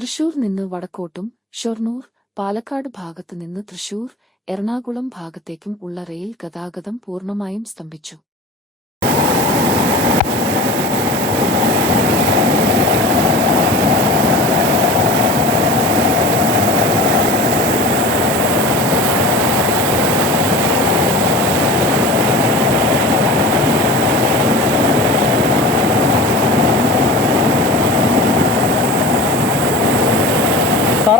തൃശൂർ നിന്ന് വടക്കോട്ടും ഷൊർണൂർ പാലക്കാട് ഭാഗത്തുനിന്ന് തൃശൂർ എറണാകുളം ഭാഗത്തേക്കും ഉള്ള റെയിൽ ഗതാഗതം പൂർണമായും സ്തംഭിച്ചു സാറേ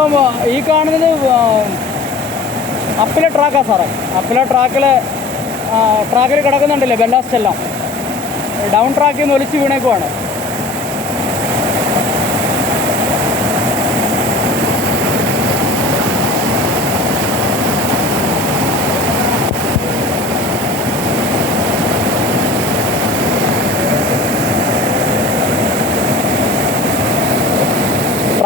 ഇതിപ്പം ആ, ഈ കാണുന്നത് അപ്പിലെ ട്രാക്കാ സാറേ. അപ്പിലെ ട്രാക്കിൽ ട്രാക്കിൽ കിടക്കുന്നുണ്ടല്ലേ ബെല്ലാസ്റ്റെല്ലാം ഡൗൺ ട്രാക്കിൽ നിന്ന് ഒലിച്ച് വീണേക്കുവാണ്.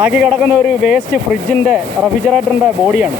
ട്രാക്കിൽ കിടക്കുന്ന ഒരു വേസ്റ്റ് ഫ്രിഡ്ജിന്റെ റെഫ്രിജറേറ്ററിന്റെ ബോഡിയാണ്